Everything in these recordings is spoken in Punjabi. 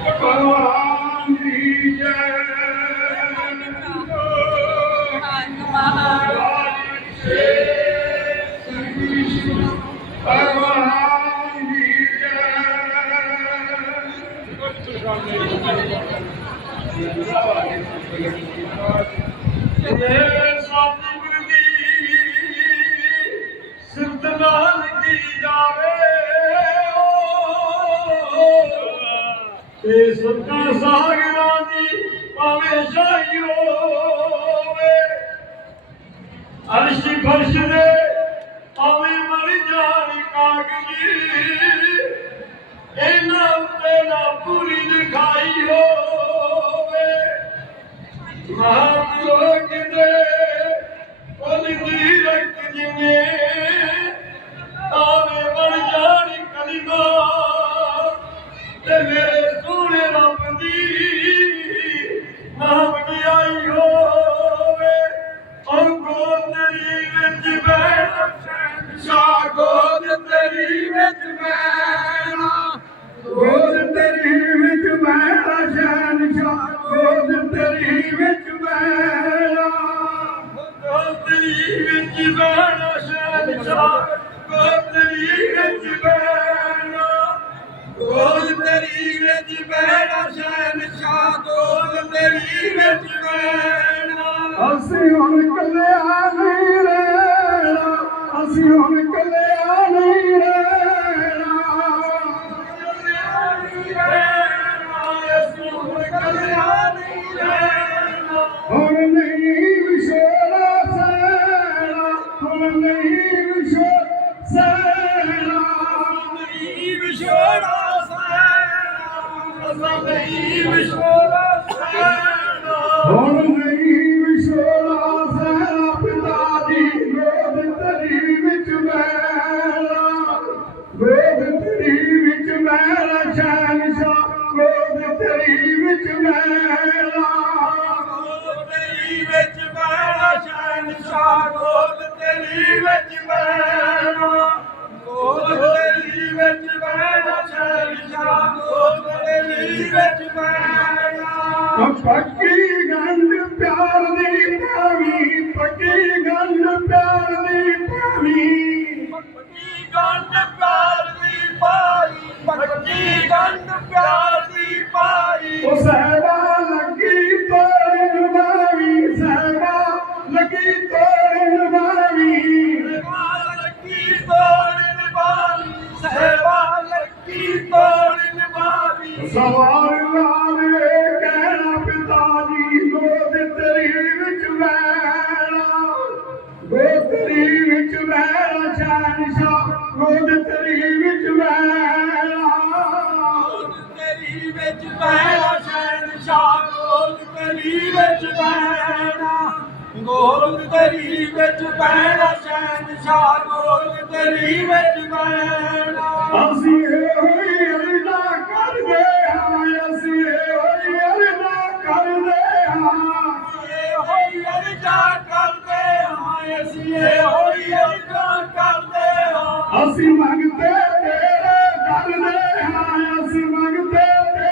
भगवान की जय सतनाम की जावे ਤੇ ਸੱਤਾ ਸਾਗਰਾਂ ਦੀ ਭਾਵੇਂ ਸ਼ਾਹੀ ਹੋਵੇ। ਅਰਸ਼ ਫਰਸ਼ ਦੇ ਭਾਵੇਂ ਮਰ ਜਾਣ ਕਾਗਜੀ, ਇਹਨਾਂ ਉੱਤੇ ਨਾ ਪੂਰੀ ਲਿਖਾਈ ਹੋਵੇ। ਮਹਾਨ ਤੇਰੀ ਵਿੱਚ ਬੈਠਾ ਸ਼ਾਨ ਸ਼ਾਹ ਗੋਦ ਤੇਰੀ ਵਿੱਚ ਬੈਠਾ ਗੋਦ ਤੇਰੀ ਵਿੱਚ ਸ਼ਾਹ ਗੋਦ ਤੇਰੀ ਵਿੱਚ ਬੈਠਾ ਅਸੀਂ ਹੁਣ ਕੱਲਿਆ ਨਹੀਂ ਰਹਿਣਾ, ਅਸੀਂ ਹੁਣ ਕੱਲਿਆ ਨਹੀਂ ਰਹਿਣਾ। ਅਸੀਂ ਹੁਣ ਕੱਲਿਆ ਨਹੀਂ ਰਹਿਣਾ। ਪੱਕੀ ਗੰਢ ਪਿਆਰ ਦੀ ਪਾਵੀ ਪੱਕੀ ਗੰਢ ਪਿਆਰ ਦੀ ਪਾਵੀ ਪੱਕੀ ਗੰਢ ਪਿਆਰ ਦੀ ਪਾਈ ਪੱਕੀ ਗੰਢ ਪਿਆਰ ਦੀ ਪਾਈ ਉਹ ਸਹਿਬਾ ਲੱਗੀ ਤੋੜਨ ਮਾਵੀ ਸਹਿਬਾ ਲੱਗੀ ਤੋੜਨ ਸਹਿਬਾ ਲੱਗੀ ਤੋੜਨ ਮਾਵੀ ਸਹਿਬਾ ਲੱਗੀ ਤੋੜਨ ਮਾਵੀ ਸਵਾਰ ਲਾਵੇ ਗੋਦ ਤੇਰੀ ਵਿੱਚ ਮੈਲਾ ਗੋਦ ਤੇਰੀ ਵਿੱਚ ਮੈਲਾ ਸ਼ਾਨ ਸ਼ਾਹ ਗੋਦ ਤੇਰੀ ਵਿੱਚ ਮੈਲਾ ਗੋਦ ਤੇਰੀ ਵਿੱਚ ਮੈਲਾ ਸ਼ਾਨ ਸ਼ਾਹ ਗੋਦ ਤੇਰੀ ਵਿੱਚ ਮੈਲਾ ਅਸੀਂ ਹੋਈ ਅਸੀਂ ਮੰਗਦੇ ਤੇਰੇ ਦਰ ਦੇ ਹਾਂ ਅਸੀਂ ਮੰਗਦੇ ਤੇਰੇ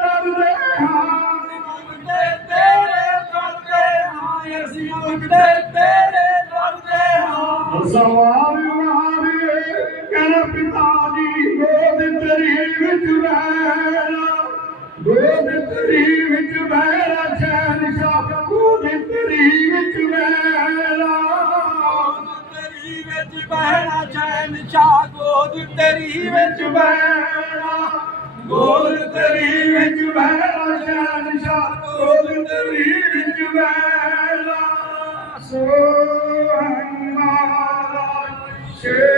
ਦਰ ਦੇ ਹਾਂ। ਮੰਗਦੇ ਤੇਰੇ ਦਰ ਦੇ ਹਾਂ ਅਸੀਂ ਮੰਗਦੇ ਤੇਰੇ ਦਰ ਦੇ ਹਾਂ। ਸਵਾਰ ਚੈਨ ਸ਼ਾਹ ਗੋਦ ਤੇਰੀ ਵਿੱਚ ਬਹਿਣਾ ਗੋਦ ਤੇਰੀ ਵਿੱਚ ਬਹਿਣਾ ਚੈਨ ਸ਼ਾਹ ਗੋਦ ਤੇਰੀ ਵਿੱਚ ਬਹਿਣਾ ਸੋਹਣ ਸ਼ੇਰ